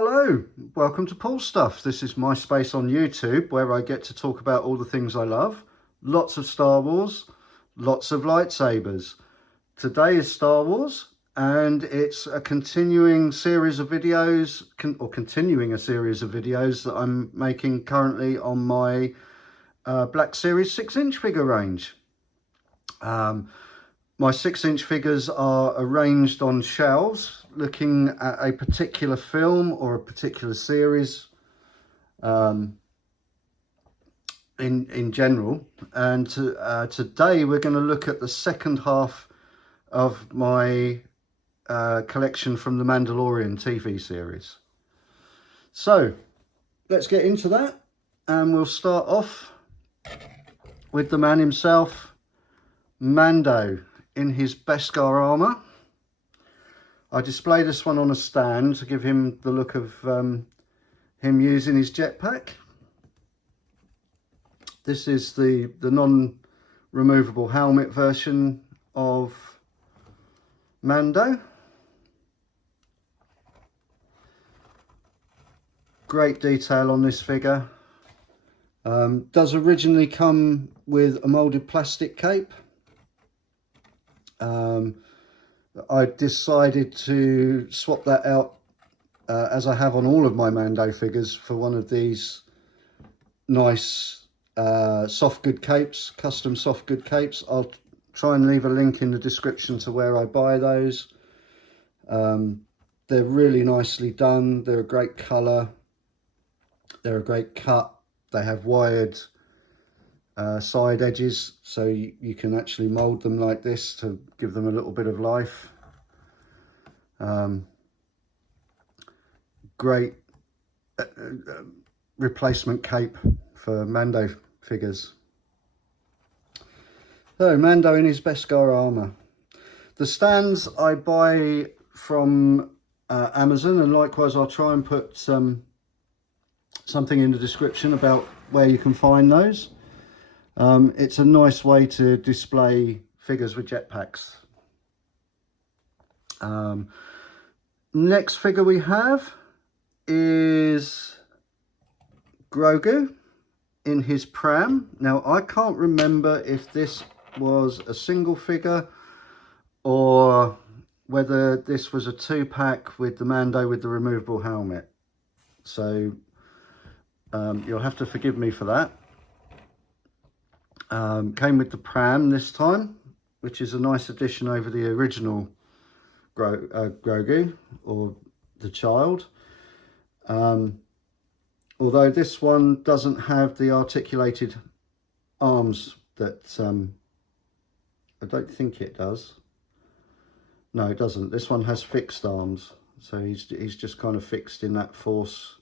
Hello, welcome to Paul Stuff. This is my space on YouTube where I get to talk about all the things I love. Lots of Star Wars, lots of lightsabers. Today is Star Wars and it's a continuing series of videos, continuing a series of videos that I'm making currently on my Black Series 6-inch figure range. My 6-inch figures are arranged on shelves looking at a particular film or a particular series in general. And today we're going to look at the second half of my collection from the Mandalorian TV series. So let's get into that, and we'll start off with the man himself, Mando, in his Beskar armour. I display this one on a stand to give him the look of him using his jetpack. This is the non-removable helmet version of Mando. Great detail on this figure. Does originally come with a moulded plastic cape. I decided to swap that out as I have on all of my Mando figures for one of these nice soft good capes, custom soft good capes. I'll try and leave a link in the description to where I buy those. They're really nicely done. They're a great colour. They're a great cut. They have wired side edges, so you can actually mould them like this to give them a little bit of life. Great replacement cape for Mando figures. So Mando in his Beskar armour. The stands I buy from Amazon, and likewise I'll try and put something in the description about where you can find those. It's a nice way to display figures with jetpacks. Next figure we have is Grogu in his pram. Now I can't remember if this was a single figure or whether this was a 2-pack with the Mando with the removable helmet. So you'll have to forgive me for that. Came with the pram this time, which is a nice addition over the original Grogu, or the child. Although this one doesn't have the articulated arms that I don't think it does. No, it doesn't. This one has fixed arms, so he's just kind of fixed in that force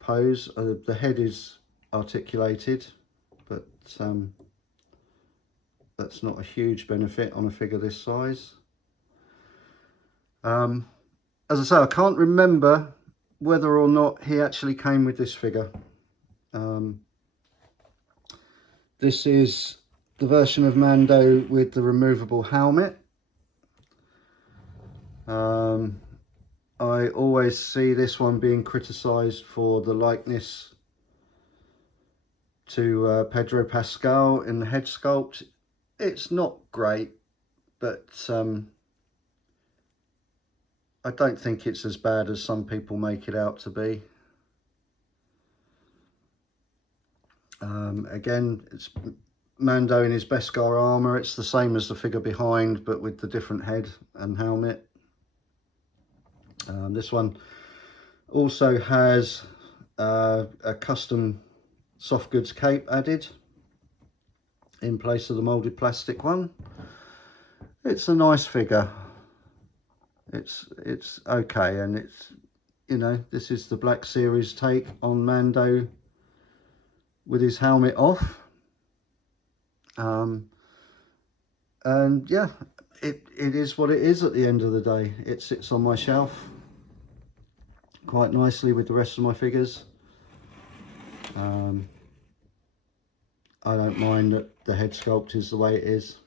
pose. The head is articulated, but that's not a huge benefit on a figure this size. As I say, I can't remember whether or not he actually came with this figure. This is the version of Mando with the removable helmet. I always see this one being criticised for the likeness to Pedro Pascal in the head sculpt. It's not great, but I don't think it's as bad as some people make it out to be. Again, it's Mando in his Beskar armour. It's the same as the figure behind, but with the different head and helmet. This one also has a custom soft goods cape added in place of the moulded plastic one. It's a nice figure. It's okay, and it's, you know, this is the Black Series take on Mando with his helmet off. And yeah, it is what it is at the end of the day. It sits on my shelf quite nicely with the rest of my figures. I don't mind that the head sculpt is the way it is.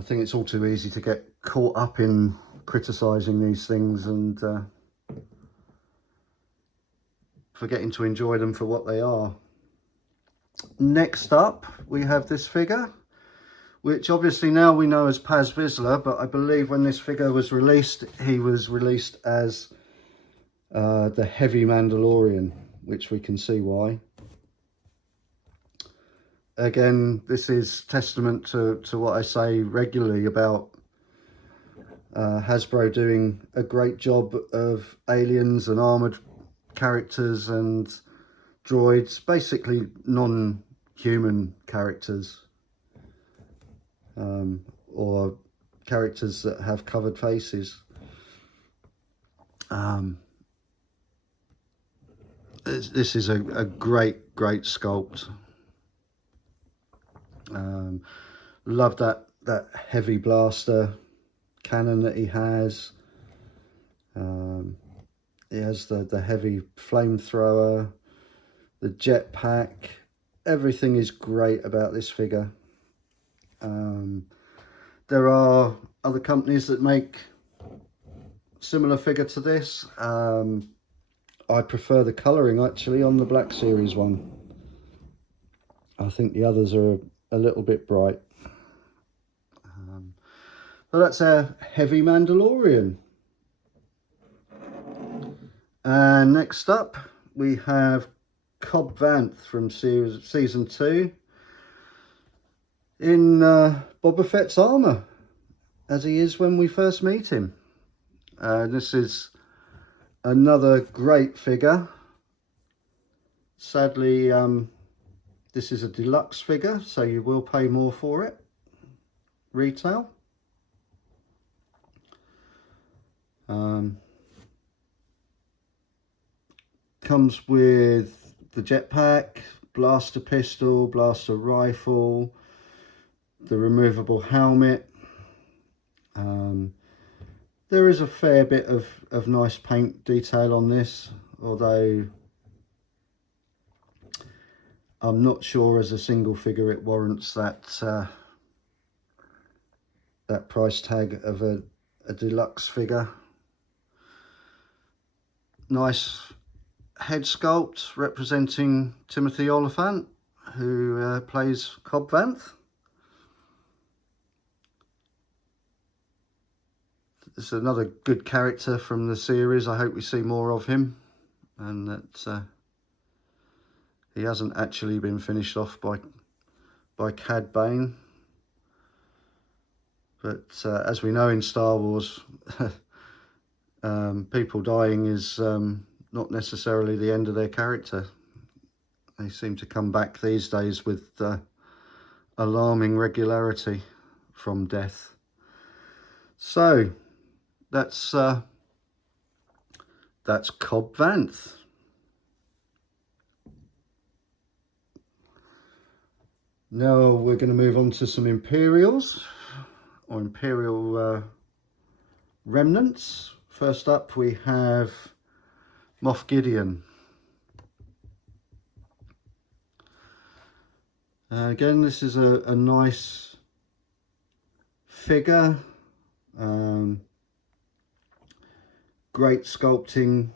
I think it's all too easy to get caught up in criticising these things and forgetting to enjoy them for what they are. Next up, we have this figure, which obviously now we know as Paz Whistler, but I believe when this figure was released, he was released as the Heavy Mandalorian, which we can see why. Again, this is testament to what I say regularly about Hasbro doing a great job of aliens and armoured characters and droids, basically non-human characters, or characters that have covered faces. This is a great sculpt. Love that heavy blaster cannon that he has. He has the heavy flamethrower, the jetpack. Everything is great about this figure. There are other companies that make similar figure to this. I prefer the colouring actually on the Black Series one. I think the others are a little bit bright. So that's our Heavy Mandalorian. And next up we have Cobb Vance from season 2 in Boba Fett's armour, as he is when we first meet him. This is another great figure. Sadly, this is a deluxe figure, so you will pay more for it retail. Comes with the jetpack, blaster pistol, blaster rifle, the removable helmet. There is a fair bit of nice paint detail on this, although I'm not sure as a single figure it warrants that that price tag of a deluxe figure. Nice head sculpt representing Timothy Oliphant, who plays Cobb Vance. It's another good character from the series. I hope we see more of him, and that he hasn't actually been finished off by Cad Bane. But as we know in Star Wars, people dying is not necessarily the end of their character. They seem to come back these days with alarming regularity from death. So that's Cobb Vance. Now we're going to move on to some Imperials, or Imperial remnants. First up we have Moff Gideon. Again, this is a nice figure. Great sculpting.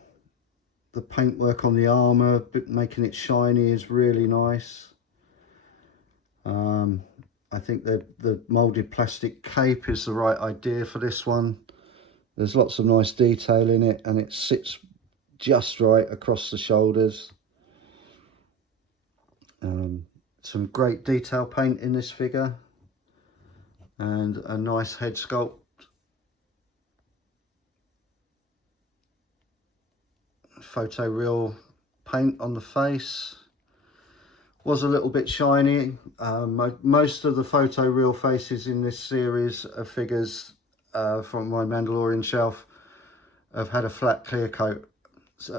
The paintwork on the armour, making it shiny, is really nice. I think the moulded plastic cape is the right idea for this one. There's lots of nice detail in it, and it sits just right across the shoulders. Some great detail paint in this figure, and a nice head sculpt. Photoreal paint on the face. Was a little bit shiny. Most of the photoreal faces in this series of figures from my Mandalorian shelf have had a flat clear coat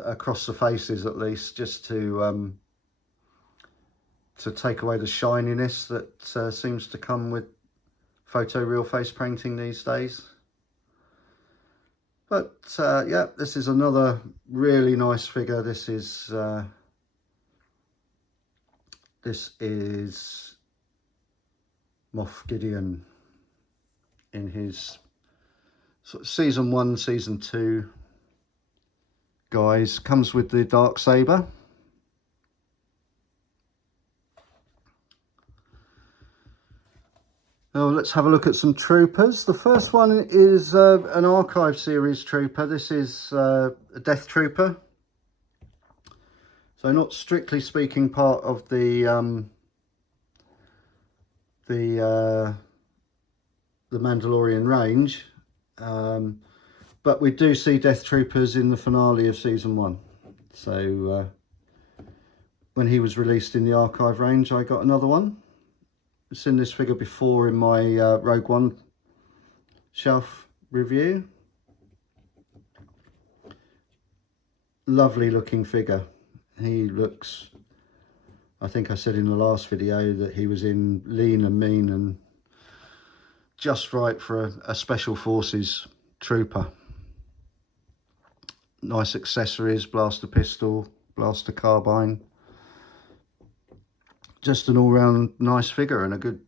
across the faces, at least, just to take away the shininess that seems to come with photoreal face painting these days. But yeah, this is another really nice figure. This is Moff Gideon. in his sort of season 1, season 2 guys. Comes with the dark saber. Now let's have a look at some troopers. The first one is an archive series trooper. This is a Death Trooper. So not strictly speaking part of the Mandalorian range, but we do see Death Troopers in the finale of season 1. So when he was released in the archive range, I got another one. I've seen this figure before in my Rogue One shelf review. Lovely looking figure. He looks, I think I said in the last video that he was in lean and mean and just right for a special forces trooper. Nice accessories, blaster pistol, blaster carbine. Just an all-round nice figure and a good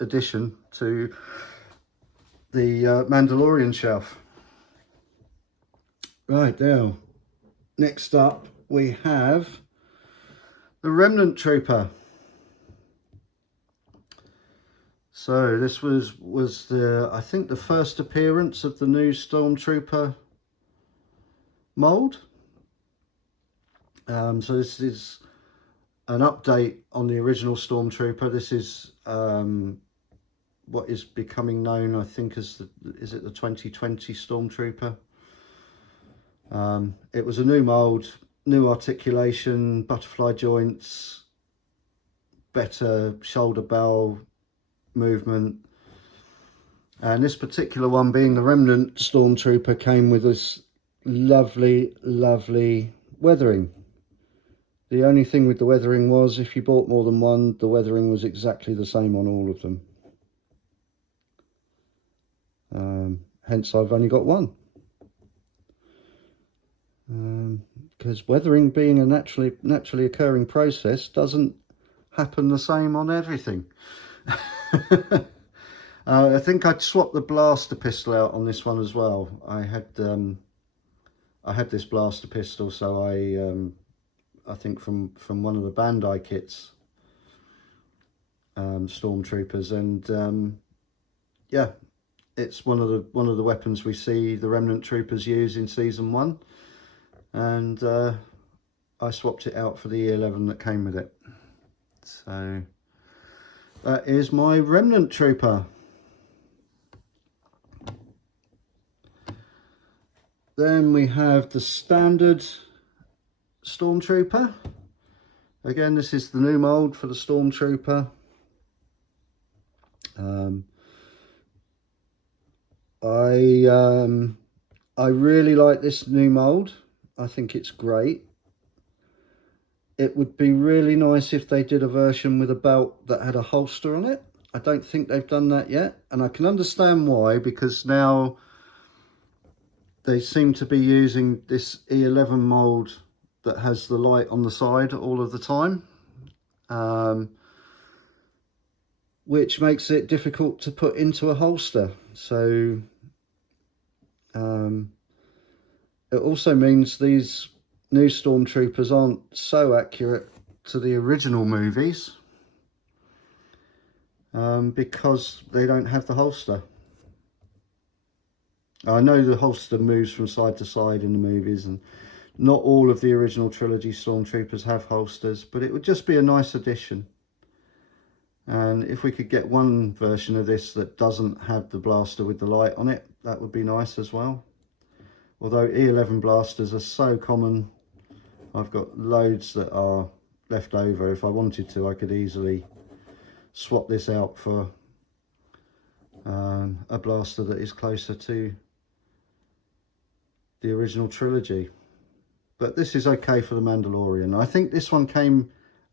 addition to the Mandalorian shelf. Right, now, next up we have the Remnant Trooper. So this was the, I think, the first appearance of the new Stormtrooper mold. So this is an update on the original Stormtrooper. This is what is becoming known, I think, as the, is it the 2020 Stormtrooper? It was a new mold, new articulation, butterfly joints, better shoulder barrel movement, and this particular one, being the Remnant Stormtrooper, came with this lovely weathering. The only thing with the weathering was, if you bought more than one, the weathering was exactly the same on all of them. Hence I've only got one. Because weathering, being a naturally occurring process, doesn't happen the same on everything. I think I'd swap the blaster pistol out on this one as well. I had this blaster pistol, so I think from one of the Bandai kits, Stormtroopers, and yeah, it's one of the weapons we see the Remnant Troopers use in season 1. And I swapped it out for the E11 that came with it. So that is my Remnant Trooper. Then we have the standard Stormtrooper. Again, this is the new mold for the Stormtrooper. I really like this new mold. I think it's great. It would be really nice if they did a version with a belt that had a holster on it. I don't think they've done that yet, and I can understand why, because now they seem to be using this E11 mold that has the light on the side all of the time, which makes it difficult to put into a holster. So it also means these new Stormtroopers aren't so accurate to the original movies, because they don't have the holster. I know the holster moves from side to side in the movies, and not all of the original trilogy Stormtroopers have holsters, but it would just be a nice addition. And if we could get one version of this that doesn't have the blaster with the light on it, that would be nice as well. Although E11 blasters are so common, I've got loads that are left over. If I wanted to, I could easily swap this out for a blaster that is closer to the original trilogy. But this is okay for the Mandalorian. I think this one came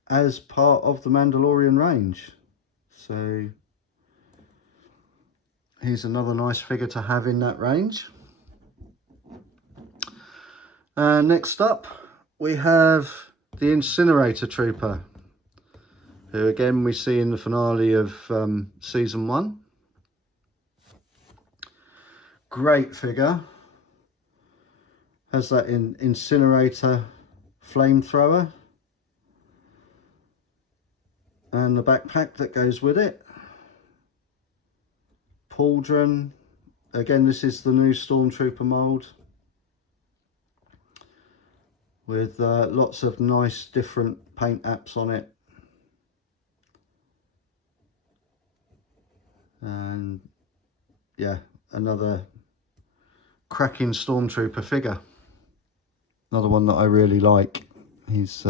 as part of the Mandalorian range. So here's another nice figure to have in that range. Next up, we have the Incinerator Trooper, who again we see in the finale of season 1. great figure. Has that Incinerator flamethrower and the backpack that goes with it. Pauldron. Again, this is the new Stormtrooper mould with lots of nice different paint apps on it. And yeah, another cracking Stormtrooper figure. Another one that I really like. He's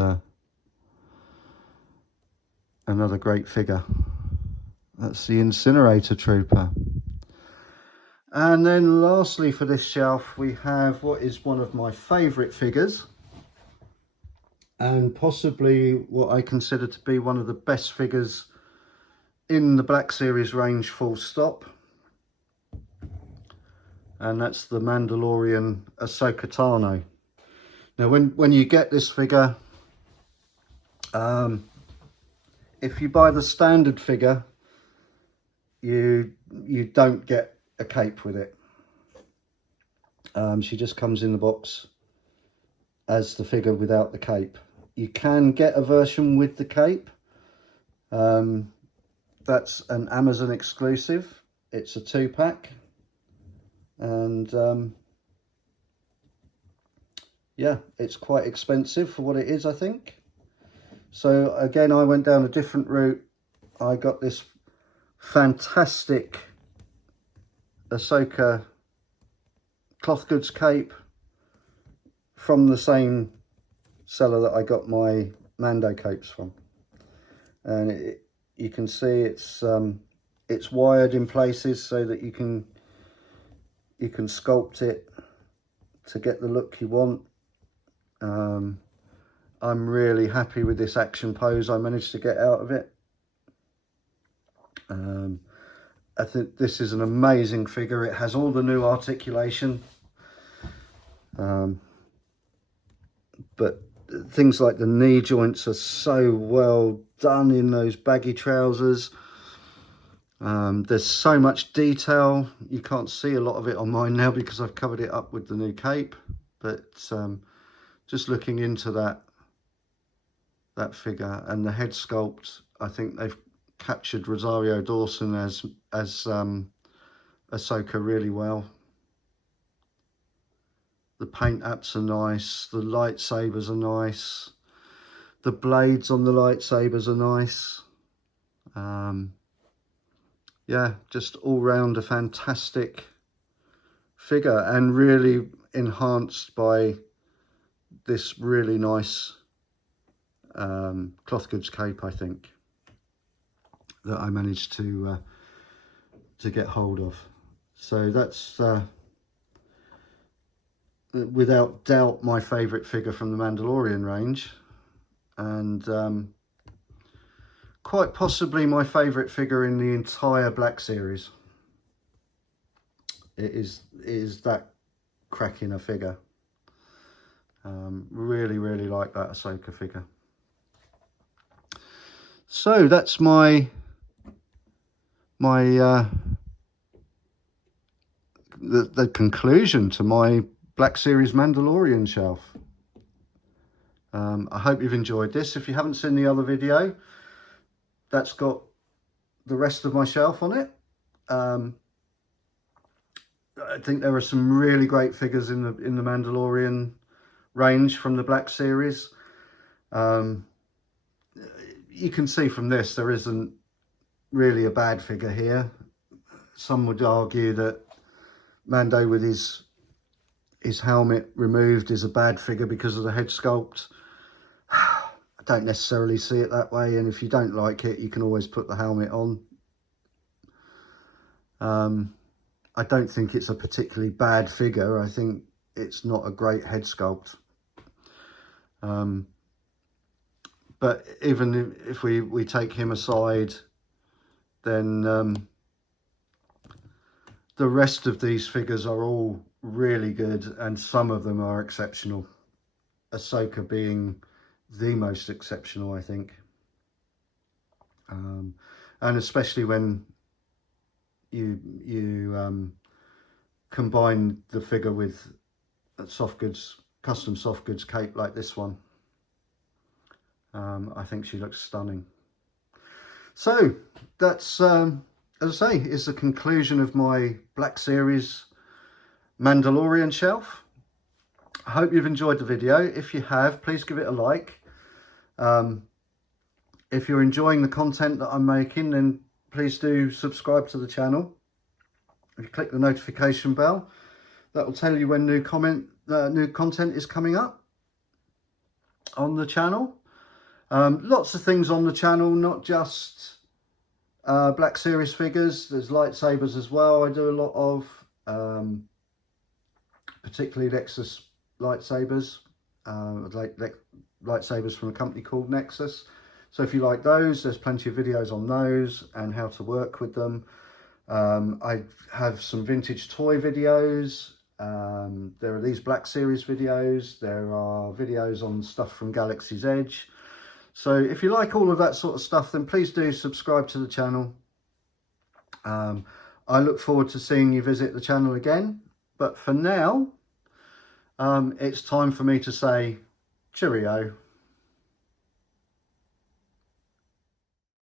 another great figure. That's the Incinerator Trooper. And then lastly for this shelf, we have what is one of my favourite figures, and possibly what I consider to be one of the best figures in the Black Series range, full stop. And that's the Mandalorian Ahsoka Tano. Now when you get this figure, if you buy the standard figure, you don't get a cape with it. She just comes in the box as the figure without the cape. You can get a version with the cape. That's an Amazon exclusive. It's a 2-pack, and yeah, it's quite expensive for what it is, I think. So again, I went down a different route. I got this fantastic Ahsoka cloth goods cape from the same seller that I got my Mando capes from, and you can see it's wired in places so that you can sculpt it to get the look you want. I'm really happy with this action pose I managed to get out of it. I think this is an amazing figure. It has all the new articulation, but things like the knee joints are so well done in those baggy trousers. There's so much detail. You can't see a lot of it on mine now because I've covered it up with the new cape, but just looking into that figure and the head sculpt, I think they've captured Rosario Dawson as Ahsoka really well. The paint apps are nice, the lightsabers are nice, the blades on the lightsabers are nice. Yeah, just all round a fantastic figure, and really enhanced by this really nice cloth goods cape, I think, that I managed to get hold of. So that's without doubt my favourite figure from the Mandalorian range, and quite possibly my favourite figure in the entire Black Series. It is that cracking a figure. Really like that Ahsoka figure. So that's the conclusion to my Black Series Mandalorian shelf. I hope you've enjoyed this. If you haven't seen the other video, that's got the rest of my shelf on it. I think there are some really great figures in the Mandalorian range from the Black Series. You can see from this there isn't really a bad figure here. Some would argue that Mando with his helmet removed is a bad figure because of the head sculpt. I don't necessarily see it that way, and if you don't like it, you can always put the helmet on. I don't think it's a particularly bad figure. I think it's not a great head sculpt. But even if we take him aside, then the rest of these figures are all really good, and some of them are exceptional. Ahsoka being the most exceptional, I think. And especially when you combine the figure with soft goods, custom soft goods cape like this one. I think she looks stunning. So that's, as I say, is the conclusion of my Black Series Mandalorian shelf. I hope you've enjoyed the video. If you have, please give it a like. If you're enjoying the content that I'm making, then please do subscribe to the channel. If you click the notification bell, that will tell you when new content is coming up on the channel. Lots of things on the channel, not just Black Series figures. There's lightsabers as well. I do a lot of, particularly Nexus lightsabers, lightsabers from a company called Nexus. So if you like those, there's plenty of videos on those and how to work with them. I have some vintage toy videos. There are these Black Series videos. There are videos on stuff from Galaxy's Edge. So if you like all of that sort of stuff, then please do subscribe to the channel. I look forward to seeing you visit the channel again. But for now, it's time for me to say cheerio.